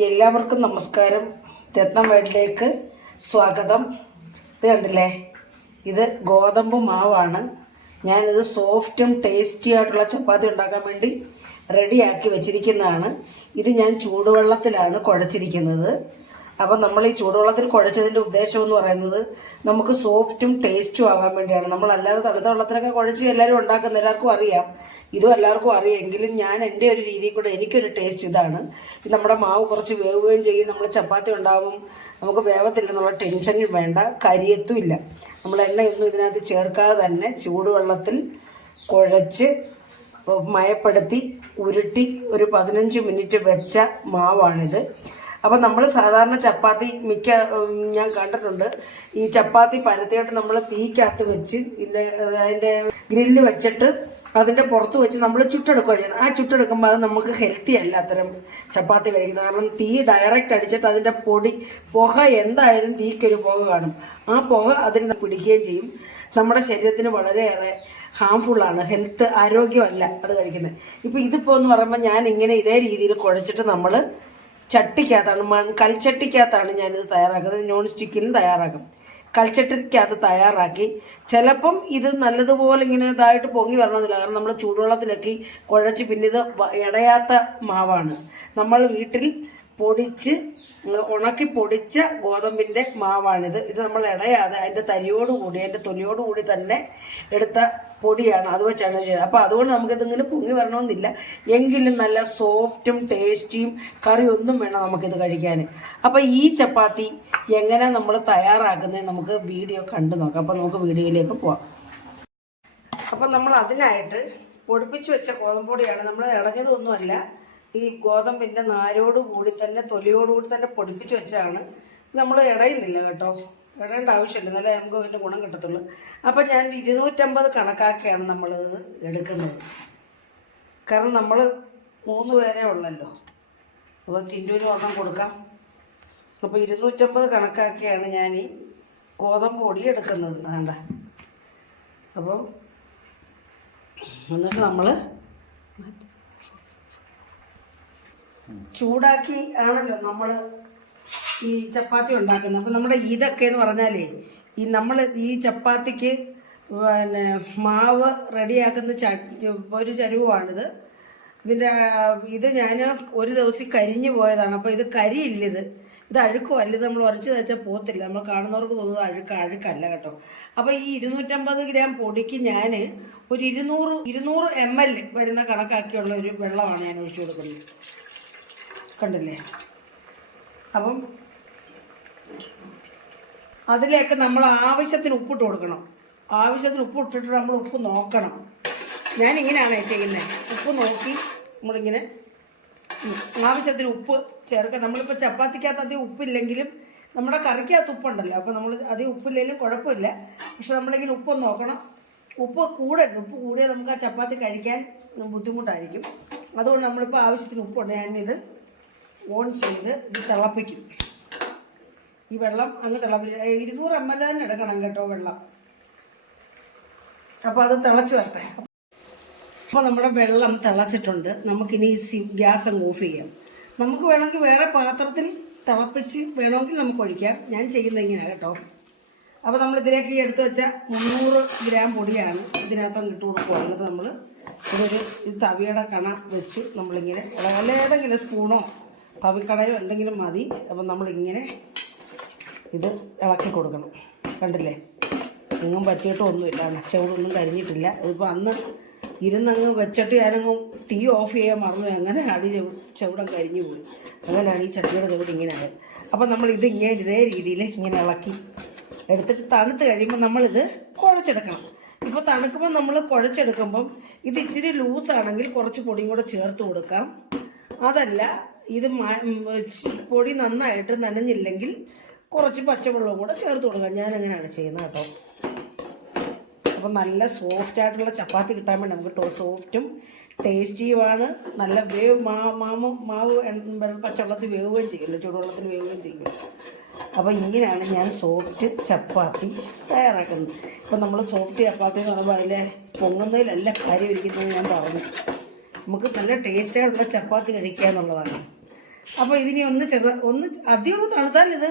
എല്ലാവർക്കും നമസ്കാരം. രത്നമേഡിലേക്ക് സ്വാഗതം. ഇത് കണ്ടില്ലേ, ഇത് ഗോതമ്പ് മാവാണ്. ഞാനിത് സോഫ്റ്റും ടേസ്റ്റി ആയിട്ടുള്ള ചപ്പാത്തി ഉണ്ടാക്കാൻ വേണ്ടി റെഡിയാക്കി വെച്ചിരിക്കുന്നതാണ്. ഇത് ഞാൻ ചൂടുവെള്ളത്തിലാണ് കുഴച്ചിരിക്കുന്നത്. അപ്പം നമ്മൾ ഈ ചൂടുവെള്ളത്തിൽ കുഴച്ചതിൻ്റെ ഉദ്ദേശം എന്ന് പറയുന്നത് നമുക്ക് സോഫ്റ്റും ടേസ്റ്റും ആകാൻ വേണ്ടിയാണ്. നമ്മളല്ലാതെ തണുത്ത വെള്ളത്തിലൊക്കെ കുഴച്ച് എല്ലാവരും ഉണ്ടാക്കുന്ന എല്ലാവർക്കും അറിയാം, ഇതും എല്ലാവർക്കും അറിയാം. എങ്കിലും ഞാൻ എൻ്റെ ഒരു രീതിയിൽ കൂടെ എനിക്കൊരു ടേസ്റ്റ് ഇതാണ്. നമ്മുടെ മാവ് കുറച്ച് വേവുകയും ചെയ്യും. നമ്മൾ ചപ്പാത്തി ഉണ്ടാവും, നമുക്ക് വേവത്തില്ലെന്നുള്ള ടെൻഷനും വേണ്ട, കരിയത്തും ഇല്ല. നമ്മൾ എണ്ണയൊന്നും ഇതിനകത്ത് ചേർക്കാതെ തന്നെ ചൂടുവെള്ളത്തിൽ കുഴച്ച് മയപ്പെടുത്തി ഉരുട്ടി ഒരു 15 മിനിറ്റ് വെച്ച മാവാണിത്. അപ്പം നമ്മൾ സാധാരണ ചപ്പാത്തി ഞാൻ കണ്ടിട്ടുണ്ട്, ഈ ചപ്പാത്തി പരത്തിയിട്ട് നമ്മൾ തീക്കകത്ത് വെച്ച് അതിൻ്റെ ഗ്രില്ല് വെച്ചിട്ട് അതിൻ്റെ പുറത്ത് വെച്ച് നമ്മൾ ചുട്ടെടുക്കുക ചെയ്യുന്നത്. ആ ചുട്ടെടുക്കുമ്പോൾ അത് നമുക്ക് ഹെൽത്തി അല്ല അത്തരം ചപ്പാത്തി കഴിക്കുന്നത്. കാരണം തീ ഡയറക്റ്റ് അടിച്ചിട്ട് അതിൻ്റെ പുക എന്തായാലും തീക്കൊരു പുക കാണും. ആ പുക അതിന് പിടിക്കുകയും ചെയ്യും. നമ്മുടെ ശരീരത്തിന് വളരെയേറെ ഹാംഫുള്ളാണ്, ആരോഗ്യമല്ല അത് കഴിക്കുന്നത്. ഇപ്പോൾ ഇതിപ്പോൾ എന്ന് പറയുമ്പോൾ ഞാൻ ഇങ്ങനെ ഇതേ രീതിയിൽ കുഴച്ചിട്ട് നമ്മൾ ചട്ടിക്കകത്താണ്, കൽച്ചട്ടിക്കകത്താണ് ഞാനിത് തയ്യാറാക്കുന്നത്. നോൺ സ്റ്റിക്കിലും തയ്യാറാക്കും. കൽച്ചട്ടിക്കകത്ത് തയ്യാറാക്കി ചിലപ്പം ഇത് നല്ലതുപോലെ ഇങ്ങനെ ഇതായിട്ട് പൊങ്ങി വരണമെന്നില്ല. കാരണം നമ്മൾ ചൂടുവെള്ളത്തിലൊക്കെ കുഴച്ച് പിന്നെ ഇത് ഇടയാത്ത മാവാണ്. നമ്മൾ വീട്ടിൽ ഉണക്കി പൊടിച്ച ഗോതമ്പിൻ്റെ മാവാണിത്. ഇത് നമ്മൾ ഇടയാതെ അതിൻ്റെ തരിയോടുകൂടി അതിൻ്റെ തൊലിയോടുകൂടി തന്നെ എടുത്ത പൊടിയാണ്, അത് വെച്ചാണ് ചെയ്തത്. അപ്പോൾ അതുകൊണ്ട് നമുക്കിതിങ്ങനെ പൊങ്ങി വരണമെന്നില്ല. എങ്കിലും നല്ല സോഫ്റ്റും ടേസ്റ്റിയും കറി ഒന്നും വേണം നമുക്കിത് കഴിക്കാൻ. അപ്പോൾ ഈ ചപ്പാത്തി എങ്ങനെ നമ്മൾ തയ്യാറാക്കുന്നത് നമുക്ക് വീഡിയോ കണ്ടു നോക്കാം. അപ്പോൾ നമുക്ക് വീഡിയോയിലേക്ക് പോവാം. അപ്പം നമ്മൾ അതിനായിട്ട് പൊടിപ്പിച്ച് വെച്ച ഗോതമ്പ് പൊടിയാണ്. നമ്മൾ ഇടഞ്ഞതൊന്നുമല്ല, ഈ ഗോതമ്പിൻ്റെ നാരോടുകൂടി തന്നെ തൊലിയോടുകൂടി തന്നെ പൊടിപ്പിച്ച് വെച്ചാണ്. നമ്മൾ ഇടയുന്നില്ല കേട്ടോ, ഇടേണ്ട ആവശ്യമില്ല, എന്നാലേ നമുക്ക് അതിൻ്റെ ഗുണം കിട്ടത്തുള്ളൂ. അപ്പം ഞാൻ 250 കണക്കാക്കിയാണ് നമ്മളിത് എടുക്കുന്നത്. കാരണം നമ്മൾ 3 പേരേ ഉള്ളല്ലോ, അപ്പോൾ ടിൻറ്റൂര് ഒരെണ്ണം കൊടുക്കാം. അപ്പോൾ 250 കണക്കാക്കിയാണ് ഞാൻ ഈ ഗോതമ്പ് പൊടി എടുക്കുന്നത്. വേണ്ട, അപ്പം എന്നിട്ട് നമ്മൾ ചൂടാക്കി ആണല്ലോ നമ്മൾ ഈ ചപ്പാത്തി ഉണ്ടാക്കുന്നത്. അപ്പം നമ്മുടെ ഇതൊക്കെ എന്ന് പറഞ്ഞാലേ നമ്മൾ ഈ ചപ്പാത്തിക്ക് പിന്നെ മാവ് റെഡിയാക്കുന്ന ഒരു ചരുവാണിത്. ഇത് ഞാൻ ഒരു ദിവസം കരിഞ്ഞു പോയതാണ്. അപ്പോൾ ഇത് കരിയില്ല, ഇത് അഴുക്കുമല്ല. ഇത് നമ്മൾ ഉരച്ച് വെച്ചാൽ പോത്തില്ല. നമ്മൾ കാണുന്നവർക്ക് തോന്നുന്നത് അഴുക്കല്ല കേട്ടോ. അപ്പോൾ ഈ 250 ഗ്രാം പൊടിക്ക് ഞാൻ ഒരു 200 ml വരുന്ന കണക്കാക്കിയുള്ള ഒരു വെള്ളമാണ് ഞാൻ ഒഴിച്ചു കൊടുക്കുന്നത്. കണ്ടില്ലേ? അപ്പം അതിലേക്ക് നമ്മൾ ആവശ്യത്തിന് ഉപ്പിട്ട് കൊടുക്കണം. ആവശ്യത്തിന് ഉപ്പ് ഇട്ടിട്ട് നമ്മൾ ഉപ്പ് നോക്കണം. ഞാനിങ്ങനെയാണ് ചെയ്യുന്നത്. ഉപ്പ് നോക്കി നമ്മളിങ്ങനെ ആവശ്യത്തിന് ഉപ്പ് ചേർക്കുക. നമ്മളിപ്പോൾ ചപ്പാത്തിക്കകത്ത് അധികം ഉപ്പില്ലെങ്കിലും നമ്മുടെ കറിക്കകത്ത് ഉപ്പുണ്ടല്ലോ, അപ്പോൾ നമ്മൾ അധികം ഉപ്പില്ലെങ്കിലും കുഴപ്പമില്ല. പക്ഷെ നമ്മളിങ്ങനെ ഉപ്പൊന്ന് നോക്കണം. ഉപ്പ് കൂടരുത്. ഉപ്പ് കൂടിയാൽ നമുക്ക് ആ ചപ്പാത്തി കഴിക്കാൻ ബുദ്ധിമുട്ടായിരിക്കും. അതുകൊണ്ട് നമ്മളിപ്പോൾ ആവശ്യത്തിന് ഉപ്പുണ്ട്. ഞാനിത് ഓൺ ചെയ്ത് ഇത് തിളപ്പിക്കും. ഈ വെള്ളം അങ്ങ് 200 ml തന്നെ എടുക്കണം കേട്ടോ വെള്ളം. അപ്പോൾ അത് തിളച്ച് വരട്ടെ. അപ്പോൾ നമ്മുടെ വെള്ളം തിളച്ചിട്ടുണ്ട്. നമുക്കിനി ഗ്യാസ് അങ്ങ് ഓഫ് ചെയ്യാം. നമുക്ക് വേണമെങ്കിൽ വേറെ പാത്രത്തിൽ തിളപ്പിച്ച് വേണമെങ്കിൽ നമുക്ക് ഒഴിക്കാം. ഞാൻ ചെയ്യുന്നത് ഇങ്ങനെയാണ് കേട്ടോ. അപ്പോൾ നമ്മൾ ഇതിലേക്ക് എടുത്ത് വെച്ച 300 ഗ്രാം പൊടിയാണ് ഇതിനകത്ത് ഇട്ട് കൊടുക്കുക. എന്നിട്ട് നമ്മൾ ഈ തവിയുടെ കണ വെച്ച് നമ്മളിങ്ങനെ ഏതെങ്കിലും സ്പൂണോ തവിക്കടയോ എന്തെങ്കിലും മതി. അപ്പം നമ്മളിങ്ങനെ ഇത് ഇളക്കി കൊടുക്കണം. കണ്ടില്ലേ, എങ്ങും പറ്റിയിട്ടൊന്നുമില്ല, ചൂടൊന്നും കരിഞ്ഞിട്ടില്ല. ഇതിപ്പോൾ അന്ന് ഇരുന്നങ്ങ് വെച്ചിട്ട് ഞാനങ്ങ് തീ ഓഫ് ചെയ്യാൻ മറന്നു. അങ്ങനെ ചൂടം കരിഞ്ഞു പോയി. അങ്ങനെയാണ് ഈ ചട്ടിയുടെ ചൂട് ഇങ്ങനെ ആയത്. അപ്പം നമ്മളിത് ഇതേ രീതിയിൽ ഇങ്ങനെ ഇളക്കി എടുത്തിട്ട് തണുത്ത് കഴിയുമ്പോൾ നമ്മളിത് കുഴച്ചെടുക്കണം. ഇപ്പോൾ തണുക്കുമ്പോൾ നമ്മൾ കുഴച്ചെടുക്കുമ്പം ഇത് ഇച്ചിരി ലൂസാണെങ്കിൽ കുറച്ച് പൊടിയും കൂടെ ചേർത്ത് കൊടുക്കാം. അതല്ല, ഇത് പൊടി നന്നായിട്ട് നനഞ്ഞില്ലെങ്കിൽ കുറച്ച് പച്ചവെള്ളവും കൂടെ ചേർത്ത് കൊടുക്കാം. ഞാനങ്ങനെയാണ് ചെയ്യുന്നത് കേട്ടോ. അപ്പം നല്ല സോഫ്റ്റായിട്ടുള്ള ചപ്പാത്തി കിട്ടാൻ വേണ്ടി നമുക്ക് സോഫ്റ്റും ടേസ്റ്റിയുമാണ്. നല്ല മാവ് പച്ചവെള്ളത്തിൽ വേവുകയും ചെയ്യില്ല, ചൂടുവെള്ളത്തിൽ വേവുകയും ചെയ്യും. അപ്പോൾ ഇങ്ങനെയാണ് ഞാൻ സോഫ്റ്റ് ചപ്പാത്തി തയ്യാറാക്കുന്നത്. ഇപ്പം നമ്മൾ സോഫ്റ്റ് ചപ്പാത്തി എന്ന് പറയുമ്പോൾ അതിലെ പൊങ്ങുന്നതിലല്ല കാര്യം ഇരിക്കുന്നത് ഞാൻ പറഞ്ഞു. നമുക്ക് നല്ല ടേസ്റ്റായിട്ടുള്ള ചപ്പാത്തി കഴിക്കുക എന്നുള്ളതാണ്. അപ്പോൾ ഇതിനി ഒന്ന് അധികം ഒന്ന് തണുത്താൽ ഇത്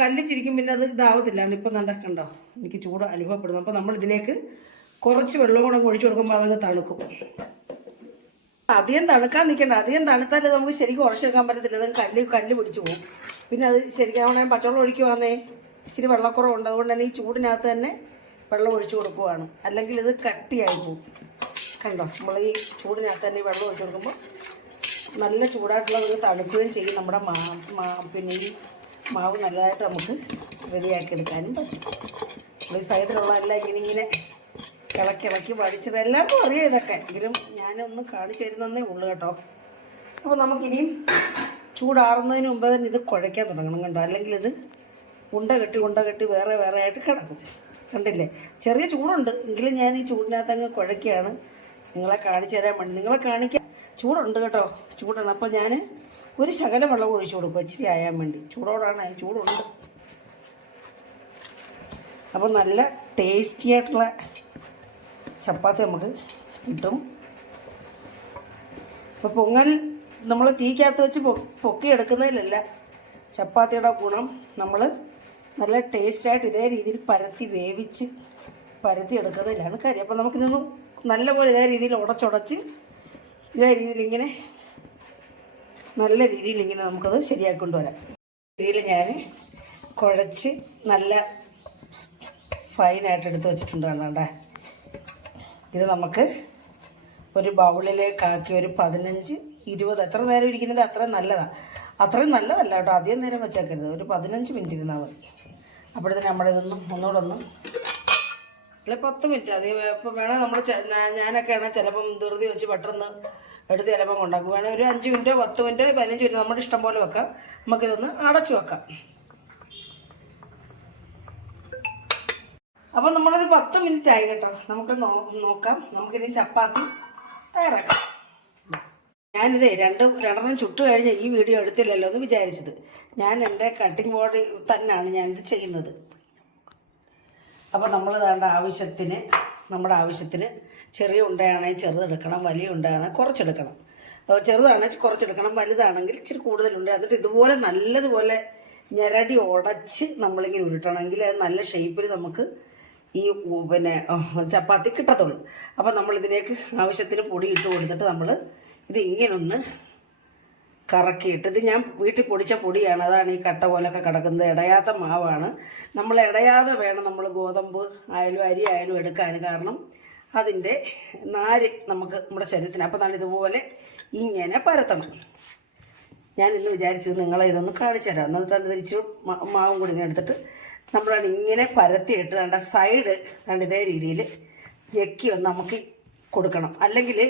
കല്ലിച്ചിരിക്കും, പിന്നെ അത് ഇതാവത്തില്ലാണ്ട്. ഇപ്പം കണ്ടോ എനിക്ക് ചൂട് അനുഭവപ്പെടുന്നു. അപ്പോൾ നമ്മൾ ഇതിലേക്ക് കുറച്ച് വെള്ളം കൂടെ ഒഴിച്ചു കൊടുക്കുമ്പോൾ അതങ്ങ് തണുക്കും. അധികം തണുക്കാൻ നിൽക്കണ്ട. അധികം തണുത്താൽ നമുക്ക് ശരിക്കും ഉറച്ചു വെക്കാൻ പറ്റത്തില്ല. അത് കല്ല് പിടിച്ചു പോകും. പിന്നെ അത് ശരിക്കും അവിടെ പച്ചവെള്ളം ഒഴിക്കുവാന്നേ ഇച്ചിരി വെള്ളക്കുറവുണ്ട്. അതുകൊണ്ട് തന്നെ ഈ ചൂടിനകത്ത് തന്നെ വെള്ളം ഒഴിച്ചു കൊടുക്കുവാണ്. അല്ലെങ്കിൽ ഇത് കട്ടിയായി പോകും. കണ്ടോ, നമ്മൾ ഈ ചൂടിനകത്ത് തന്നെ വെള്ളം ഒഴിച്ചു കൊടുക്കുമ്പോൾ നല്ല ചൂടായിട്ടുള്ളത് തണുക്കുകയും ചെയ്യും. നമ്മുടെ പിന്നെ ഈ മാവ് നല്ലതായിട്ട് നമുക്ക് റെഡിയാക്കി എടുക്കാനും പറ്റും. ഈ സൈഡിലുള്ള എല്ലാം ഇങ്ങനെ ഇളക്കി വടിച്ചത് എല്ലാവർക്കും അറിയാം ഇതൊക്കെ, എങ്കിലും ഞാനൊന്ന് കാണിച്ചു തരുന്നതേ ഉള്ളൂ കേട്ടോ. അപ്പോൾ നമുക്കിനിയും ചൂടാറുന്നതിന് മുമ്പ് തന്നെ ഇത് കുഴയ്ക്കാൻ തുടങ്ങണം കണ്ടോ, അല്ലെങ്കിൽ ഇത് ഉണ്ട കെട്ടി വേറെ ആയിട്ട് കിടക്കും. കണ്ടില്ലേ, ചെറിയ ചൂടുണ്ട് എങ്കിലും ഞാൻ ഈ ചൂടിനകത്ത് അങ്ങ് കുഴയ്ക്കുകയാണ് നിങ്ങളെ കാണിച്ചു തരാൻ വേണ്ടി. നിങ്ങളെ കാണിക്കാൻ ചൂടുണ്ട് കേട്ടോ, ചൂടാണ്. അപ്പോൾ ഞാൻ ഒരു ശകലം വെള്ളം ഒഴിച്ചു കൊടുക്കും ഇച്ചിരി ആയാൻ വേണ്ടി. ചൂടോടാണ്, ചൂടുണ്ട്. അപ്പോൾ നല്ല ടേസ്റ്റി ആയിട്ടുള്ള ചപ്പാത്തി നമുക്ക് കിട്ടും. അപ്പോൾ പൊങ്ങൽ നമ്മൾ തീക്കകത്ത് വെച്ച് പൊക്കിയെടുക്കുന്നതിലല്ല ചപ്പാത്തിയുടെ ഗുണം. നമ്മൾ നല്ല ടേസ്റ്റായിട്ട് ഇതേ രീതിയിൽ പരത്തി എടുക്കുന്നതിലാണ് കാര്യം. അപ്പോൾ നമുക്കിതൊന്നും നല്ലപോലെ ഇതേ രീതിയിൽ ഉടച്ചുടച്ച് ഇതേ രീതിയിൽ ഇങ്ങനെ നല്ല രീതിയിൽ ഇങ്ങനെ നമുക്കത് ശരിയാക്കൊണ്ട് വരാം. രീതിയിൽ ഞാൻ കുഴച്ച് നല്ല ഫൈനായിട്ട് എടുത്ത് വെച്ചിട്ടുണ്ട്. കാണാണ്ടേ, ഇത് നമുക്ക് ഒരു ബൗളിലേക്കാക്കി ഒരു 15-20 എത്ര നേരം ഇരിക്കുന്നുണ്ട് അത്രയും നല്ലതാണ്. അത്രയും നല്ലതല്ല കേട്ടോ, അധികം നേരം വെച്ചേക്കരുത്. ഒരു 15 മിനിറ്റ് ഇരുന്നാൽ മതി. അപ്പോഴത്തേന് നമ്മളിതൊന്നും അല്ല 10 മിനിറ്റ് അധികം ഇപ്പം വേണം. നമ്മൾ ഞാനൊക്കെ ആണെങ്കിൽ ചിലപ്പം ധൃതി വെച്ച് പെട്ടെന്ന് എടുത്ത് ചിലപ്പം കൊണ്ടാക്കും. വേണമെങ്കിൽ ഒരു 5 മിനിറ്റോ 10 മിനിറ്റോ 15 മിനിറ്റ് നമ്മുടെ ഇഷ്ടം പോലെ വെക്കാം. നമുക്കിതൊന്ന് അടച്ചു വെക്കാം. അപ്പം നമ്മളൊരു 10 മിനിറ്റ് ആയി കേട്ടോ. നമുക്ക് നോക്കാം. നമുക്കിനി ചപ്പാത്തി തയ്യാറാക്കാം. ഞാനിതേ രണ്ടെണ്ണം ചുട്ട് കഴിഞ്ഞ് ഈ വീഡിയോ എടുത്തില്ലല്ലോ എന്ന് വിചാരിച്ചത്. ഞാൻ എൻ്റെ കട്ടിംഗ് ബോർഡ് തന്നെയാണ് ഞാനിത് ചെയ്യുന്നത്. അപ്പോൾ നമ്മൾ വേണ്ട നമ്മുടെ ആവശ്യത്തിന് ചെറിയ ഉണ്ടയാണെങ്കിൽ ചെറുതെടുക്കണം, വലിയ ഉണ്ടയാണെങ്കിൽ കുറച്ചെടുക്കണം. ചെറുതാണെങ്കിൽ കുറച്ചെടുക്കണം, വലുതാണെങ്കിൽ ഇച്ചിരി കൂടുതലുണ്ട്. എന്നിട്ട് ഇതുപോലെ നല്ലതുപോലെ ഞെരടി ഉടച്ച് നമ്മളിങ്ങനെ ഉരുട്ടണമെങ്കിൽ അത് നല്ല ഷേപ്പിൽ നമുക്ക് ഈ പിന്നെ ചപ്പാത്തി കിട്ടത്തുള്ളൂ. അപ്പം നമ്മളിതിലേക്ക് ആവശ്യത്തിന് പൊടി ഇട്ട് കൊടുത്തിട്ട് നമ്മൾ ഇത് ഇങ്ങനൊന്ന് കറക്കിയിട്ട്, ഇത് ഞാൻ വീട്ടിൽ പൊടിച്ച പൊടിയാണ്, അതാണ് ഈ കട്ട പോലൊക്കെ കിടക്കുന്നത്. ഇടയാത്ത മാവാണ്. നമ്മൾ ഇടയാതെ വേണം നമ്മൾ ഗോതമ്പ് ആയാലും അരി ആയാലും എടുക്കാൻ. കാരണം അതിൻ്റെ നാര് നമുക്ക് നമ്മുടെ ശരീരത്തിന്. അപ്പോൾ നമ്മൾ ഇതുപോലെ ഇങ്ങനെ പരത്തണം. ഞാൻ ഇന്ന് വിചാരിച്ചത് നിങ്ങളെ ഇതൊന്ന് കാണിച്ചു തരാം. എന്നിട്ടാണ് തിരിച്ച് മാവും കൂടി ഇങ്ങനെ എടുത്തിട്ട് നമ്മളാണ് ഇങ്ങനെ പരത്തിയിട്ട് കണ്ട സൈഡ് കണ്ട് ഇതേ രീതിയിൽ ഞെക്കി ഒന്ന് നമുക്ക് കൊടുക്കണം. അല്ലെങ്കിൽ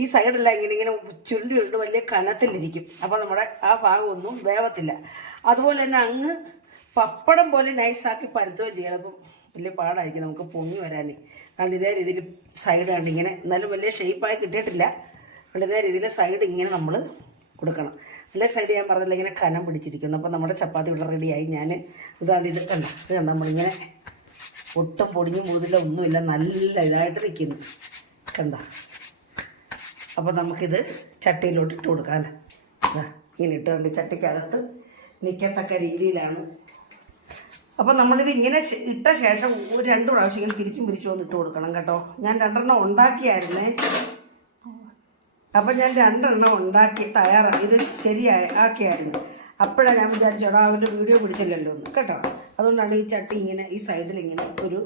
ഈ സൈഡെല്ലാം ഇങ്ങനെ ചുരുണ്ടി വലിയ കനത്തിലിരിക്കും. അപ്പോൾ നമ്മുടെ ആ ഭാഗമൊന്നും വേവത്തില്ല. അതുപോലെ തന്നെ അങ്ങ് പപ്പടം പോലെ നൈസാക്കി പരത്തുകയും ചെയ്യാം. അപ്പം വലിയ പാടായിരിക്കും നമുക്ക് പൊങ്ങി വരാൻ. അതുകൊണ്ട് ഇതേ രീതിയിൽ സൈഡ് കണ്ട് ഇങ്ങനെ, എന്നാലും വലിയ ഷേപ്പായി കിട്ടിയിട്ടില്ല. അതുകൊണ്ട് ഇതേ രീതിയിൽ സൈഡ് ഇങ്ങനെ നമ്മൾ കൊടുക്കണം. അല്ലേ സൈഡ് ഞാൻ പറഞ്ഞില്ല ഇങ്ങനെ കനം പിടിച്ചിരിക്കുന്നു. അപ്പോൾ നമ്മുടെ ചപ്പാത്തി ഇവിടെ റെഡിയായി. ഞാൻ ഇതാണ് ഇത് കണ്ട നമ്മളിങ്ങനെ ഒട്ടും പൊടിഞ്ഞു മൂതില്ല, ഒന്നുമില്ല, നല്ല ഇതായിട്ട് നിൽക്കുന്നു കണ്ട. അപ്പോൾ നമുക്കിത് ചട്ടിയിലോട്ട് ഇട്ട് കൊടുക്കാം. ഇങ്ങനെ ഇട്ടുകൊണ്ട് ചട്ടിക്കകത്ത് നിൽക്കത്തക്ക രീതിയിലാണ്. അപ്പോൾ നമ്മളിത് ഇങ്ങനെ ഇട്ട ശേഷം ഒരു 2 പ്രാവശ്യം ഇങ്ങനെ തിരിച്ചും വന്ന് ഇട്ട് കൊടുക്കണം കേട്ടോ. ഞാൻ 2 എണ്ണം ഉണ്ടാക്കിയായിരുന്നേ. അപ്പം ഞാൻ 2 എണ്ണം ഉണ്ടാക്കി തയ്യാറാക്കി ഇത് ആക്കിയായിരുന്നു. അപ്പോഴാണ് ഞാൻ വിചാരിച്ചോടാ അവൻ്റെ വീഡിയോ പിടിച്ചില്ലല്ലോ എന്ന് കേട്ടോ. അതുകൊണ്ടാണ് ഈ ചട്ടി ഇങ്ങനെ ഈ സൈഡിൽ ഇങ്ങനെ ഒരു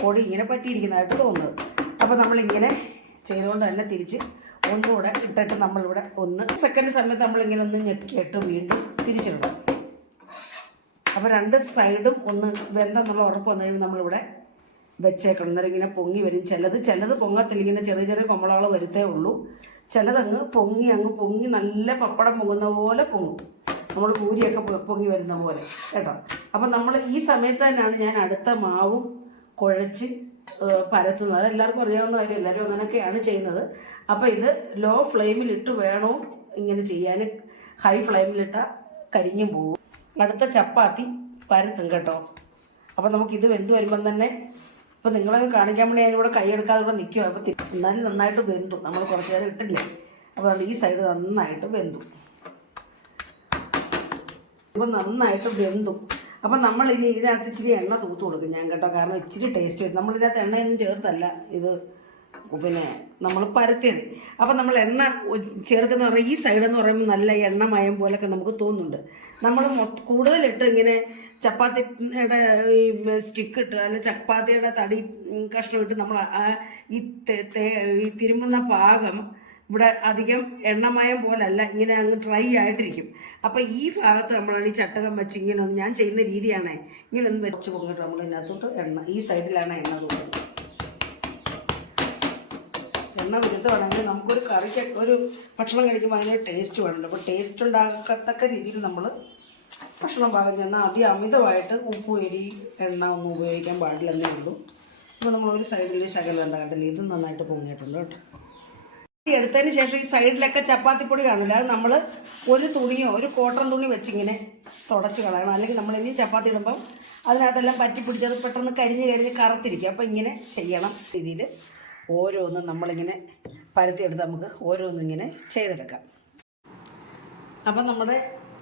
പൊടി ഇങ്ങനെ പറ്റിയിരിക്കുന്നതായിട്ട് തോന്നുന്നത്. അപ്പോൾ നമ്മളിങ്ങനെ ചെയ്തുകൊണ്ട് തന്നെ തിരിച്ച് ഒന്നുകൂടെ ഇട്ടിട്ട് നമ്മളിവിടെ 1 സെക്കൻഡ് സമയത്ത് നമ്മളിങ്ങനെ ഒന്ന് ഞെക്കിയിട്ട് വീണ്ടും തിരിച്ചിടണം. അപ്പോൾ 2 സൈഡും ഒന്ന് വെന്തെന്നുള്ള ഉറപ്പ് വന്നു കഴിയുമ്പോൾ നമ്മളിവിടെ വെച്ചേക്കണം. അന്നേരം ഇങ്ങനെ പൊങ്ങി വരും. ചിലത് പൊങ്ങത്തില്ല, ഇങ്ങനെ ചെറിയ കൊമ്പളകൾ വരുത്തേ ഉള്ളൂ. ചിലതങ്ങ് പൊങ്ങി നല്ല പപ്പടം പൊങ്ങുന്ന പോലെ പൊങ്ങും, നമ്മൾ പൂരിയൊക്കെ പൊങ്ങി വരുന്ന പോലെ കേട്ടോ. അപ്പം നമ്മൾ ഈ സമയത്ത് തന്നെയാണ് ഞാൻ അടുത്ത മാവും കുഴച്ച് പരത്തുന്നത്. അതെല്ലാവർക്കും അറിയാവുന്ന കാര്യം, എല്ലാവരും അങ്ങനെയൊക്കെയാണ് ചെയ്യുന്നത്. അപ്പോൾ ഇത് ലോ ഫ്ലെയിമിലിട്ട് വേണോ ഇങ്ങനെ ചെയ്യാൻ. ഹൈ ഫ്ലെയിമിലിട്ടാൽ കരിഞ്ഞും പോകും. അടുത്ത ചപ്പാത്തി പരത്തും കേട്ടോ. അപ്പോൾ നമുക്കിത് വെന്ത് വരുമ്പം തന്നെ, അപ്പോൾ നിങ്ങളെ കാണിക്കാൻ വേണ്ടി ഞാനിവിടെ കൈയെടുക്കാതെ ഇവിടെ നിൽക്കുക. അപ്പോൾ എന്നാലും നന്നായിട്ട് വെന്തു. നമ്മൾ കുറച്ച് നേരം ഇട്ടില്ലേ. അപ്പോൾ ഈ സൈഡ് നന്നായിട്ട് വെന്തു. ഇപ്പം നന്നായിട്ട് വെന്തു. അപ്പം നമ്മൾ ഇനി ഇതിനകത്ത് ഇച്ചിരി എണ്ണ തൂത്ത് കൊടുക്കും ഞാൻ കേട്ടോ. കാരണം ഇച്ചിരി ടേസ്റ്റ് വരും. നമ്മളിതിനകത്ത് എണ്ണയൊന്നും ചേർത്തല്ല ഇത് പിന്നെ നമ്മൾ പരത്തിയത്. അപ്പം നമ്മൾ എണ്ണ ചേർക്കുന്ന പറഞ്ഞാൽ ഈ സൈഡെന്ന് പറയുമ്പോൾ നല്ല എണ്ണമയം പോലൊക്കെ നമുക്ക് തോന്നുന്നുണ്ട്. നമ്മൾ കൂടുതലിട്ട് ഇങ്ങനെ ചപ്പാത്തിയുടെ ഈ സ്റ്റിക്ക് ഇട്ട് അല്ലെങ്കിൽ ചപ്പാത്തിയുടെ തടി കഷ്ണം ഇട്ട് നമ്മൾ ഈ തിരുമുന്ന പാകം ഇവിടെ അധികം എണ്ണമയം പോലല്ല, ഇങ്ങനെ അങ്ങ് ഡ്രൈ ആയിട്ടിരിക്കും. അപ്പം ഈ ഭാഗത്ത് നമ്മൾ ഈ ചട്ടകം വെച്ച് ഇങ്ങനെ ഒന്ന് ഞാൻ ചെയ്യുന്ന രീതിയാണ് ഇങ്ങനെ ഒന്ന് വെച്ച് പോകട്ടെ. നമ്മൾ ഇതിനകത്തോട്ട് എണ്ണ ഈ സൈഡിലാണ് എണ്ണ തൂക്കുന്നത്. എണ്ണ വിരുദ്ധമാണെങ്കിൽ നമുക്കൊരു കറിക്ക് ഒരു ഭക്ഷണം കഴിക്കുമ്പോൾ അതിന് ടേസ്റ്റ് വേണമല്ലോ. അപ്പോൾ ടേസ്റ്റ് ഉണ്ടാകത്തക്ക രീതിയിൽ നമ്മൾ ഭക്ഷണം പാകം ചെന്നാൽ അമിതമായിട്ട് ഉപ്പ് എരി എണ്ണ ഒന്നും ഉപയോഗിക്കാൻ പാടില്ലെന്നേ ഉള്ളൂ. അപ്പോൾ നമ്മളൊരു സൈഡിൽ ശകലം ഉണ്ടാകട്ടില്ല. ഇത് നന്നായിട്ട് പൊങ്ങിയിട്ടുണ്ട് കേട്ടോ. എടുത്തതിന് ശേഷം ഈ സൈഡിലൊക്കെ ചപ്പാത്തിപ്പൊടി കാണില്ല. അത് നമ്മൾ ഒരു തുണിയോ ഒരു കോട്ടൺ തുണി വെച്ചിങ്ങനെ തുടച്ച് കളയണം. അല്ലെങ്കിൽ നമ്മൾ ഇനി ചപ്പാത്തി ഇടുമ്പം അതിനകത്തെല്ലാം പറ്റി പിടിച്ചത് പെട്ടെന്ന് കരിഞ്ഞ് കറുത്തിരിക്കും. അപ്പോൾ ഇങ്ങനെ ചെയ്യണം രീതിയിൽ ഓരോന്നും നമ്മളിങ്ങനെ പരത്തിയെടുത്ത് നമുക്ക് ഓരോന്നും ഇങ്ങനെ ചെയ്തെടുക്കാം. അപ്പം നമ്മുടെ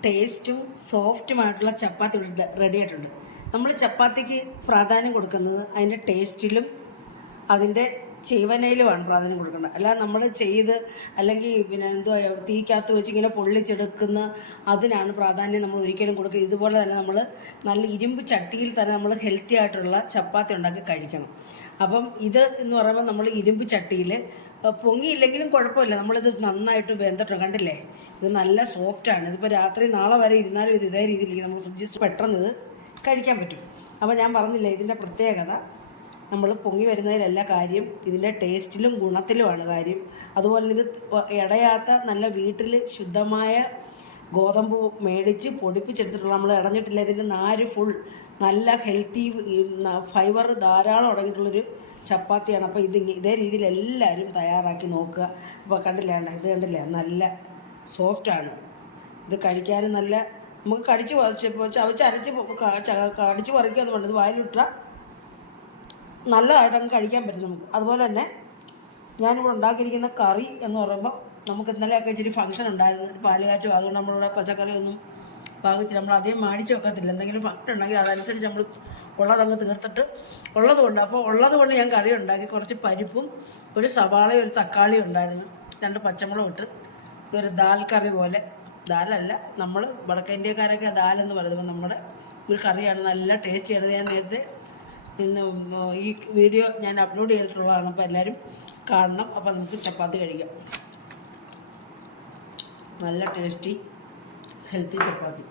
ടേസ്റ്റും സോഫ്റ്റുമായിട്ടുള്ള ചപ്പാത്തി റെഡി ആയിട്ടുണ്ട്. നമ്മൾ ചപ്പാത്തിക്ക് പ്രാധാന്യം കൊടുക്കുന്നത് അതിൻ്റെ ടേസ്റ്റിലും അതിൻ്റെ ചീവനയിലുമാണ് പ്രാധാന്യം കൊടുക്കേണ്ടത്. അല്ലാതെ നമ്മൾ ചെയ്ത് അല്ലെങ്കിൽ പിന്നെ എന്തുവാ തീക്കകത്ത് വെച്ച് ഇങ്ങനെ പൊള്ളിച്ചെടുക്കുന്ന അതിനാണ് പ്രാധാന്യം നമ്മൾ ഒരിക്കലും കൊടുക്കുക. ഇതുപോലെ തന്നെ നമ്മൾ നല്ല ഇരുമ്പ് ചട്ടിയിൽ തന്നെ നമ്മൾ ഹെൽത്തി ആയിട്ടുള്ള ചപ്പാത്തി ഉണ്ടാക്കി കഴിക്കണം. അപ്പം ഇത് എന്ന് പറയുമ്പോൾ നമ്മൾ ഇരുമ്പ് ചട്ടിയിൽ പൊങ്ങിയില്ലെങ്കിലും കുഴപ്പമില്ല. നമ്മളിത് നന്നായിട്ട് വെന്തിട്ടുണ്ട്. കണ്ടില്ലേ, ഇത് നല്ല സോഫ്റ്റാണ്. ഇതിപ്പോൾ രാത്രി നാളെ വരെ ഇരുന്നാലും ഇത് ഇതേ രീതിയിൽ നമ്മൾ ഫ്രിഡ്ജിൽ പെട്ടെന്ന് ഇത് കഴിക്കാൻ പറ്റും. അപ്പോൾ ഞാൻ പറഞ്ഞില്ലേ ഇതിൻ്റെ പ്രത്യേകത നമ്മൾ പൊങ്ങി വരുന്നതിലല്ല കാര്യം, ഇതിൻ്റെ ടേസ്റ്റിലും ഗുണത്തിലുമാണ് കാര്യം. അതുപോലെ ഇത് ഇടയാത്ത നല്ല വീട്ടിൽ ശുദ്ധമായ ഗോതമ്പ് മേടിച്ച് പൊടിപ്പിച്ചെടുത്തിട്ടുള്ള നമ്മൾ ഇടഞ്ഞിട്ടില്ല. ഇതിൻ്റെ നാര് ഫുൾ നല്ല ഹെൽത്തി ഫൈബർ ധാരാളം അടങ്ങിയിട്ടുള്ളൊരു ചപ്പാത്തിയാണ്. അപ്പോൾ ഇതേ രീതിയിൽ എല്ലാവരും തയ്യാറാക്കി നോക്കുക. അപ്പോൾ കണ്ടില്ലേ, ഇത് കണ്ടില്ലേ, നല്ല സോഫ്റ്റാണ്. ഇത് കഴിക്കാനും നല്ല നമുക്ക് കടിച്ച് ചവച്ചരച്ച് കടിച്ച് പറിക്കുകയെന്ന് പറഞ്ഞത് വായിലിട്ടാൽ നല്ലതായിട്ട് അങ്ങ് കഴിക്കാൻ പറ്റും നമുക്ക്. അതുപോലെ തന്നെ ഞാനിവിടെ ഉണ്ടാക്കിയിരിക്കുന്ന കറി എന്ന് പറയുമ്പോൾ നമുക്ക് ഇന്നലെയൊക്കെ ഇച്ചിരി ഫംഗ്ഷൻ ഉണ്ടായിരുന്നു, പാല് കാച്ചും. അതുകൊണ്ട് നമ്മളിവിടെ പച്ചക്കറിയൊന്നും പാകിച്ചില്ല. നമ്മൾ അധികം മേടിച്ച് വെക്കത്തില്ല. എന്തെങ്കിലും ഫംഗ്ഷൻ ഉണ്ടെങ്കിൽ അതനുസരിച്ച് നമ്മൾ ഉള്ളതങ്ങ് തീർത്തിട്ട് ഉള്ളതുകൊണ്ട് അപ്പോൾ ഉള്ളതുകൊണ്ട് ഞാൻ കറി ഉണ്ടാക്കി. കുറച്ച് പരിപ്പും ഒരു സവാളയും ഒരു തക്കാളിയും ഉണ്ടായിരുന്നു, 2 പച്ചമുളകും ഇട്ട് ഒരു ദാൽ കറി പോലെ. ദാലല്ല, നമ്മൾ വടക്കേ ഇന്ത്യക്കാരൊക്കെ ദാലെന്ന് പറയുമ്പോൾ നമ്മുടെ ഒരു കറിയാണ്. നല്ല ടേസ്റ്റിയാണ്. ഞാൻ നേരത്തെ പിന്നെ ഈ വീഡിയോ ഞാൻ അപ്ലോഡ് ചെയ്തിട്ടുള്ളതാണ്. അപ്പോൾ എല്ലാവരും കാണണം. അപ്പോൾ നമുക്ക് ചപ്പാത്തി കഴിക്കാം. നല്ല ടേസ്റ്റി ഹെൽത്തി ചപ്പാത്തി.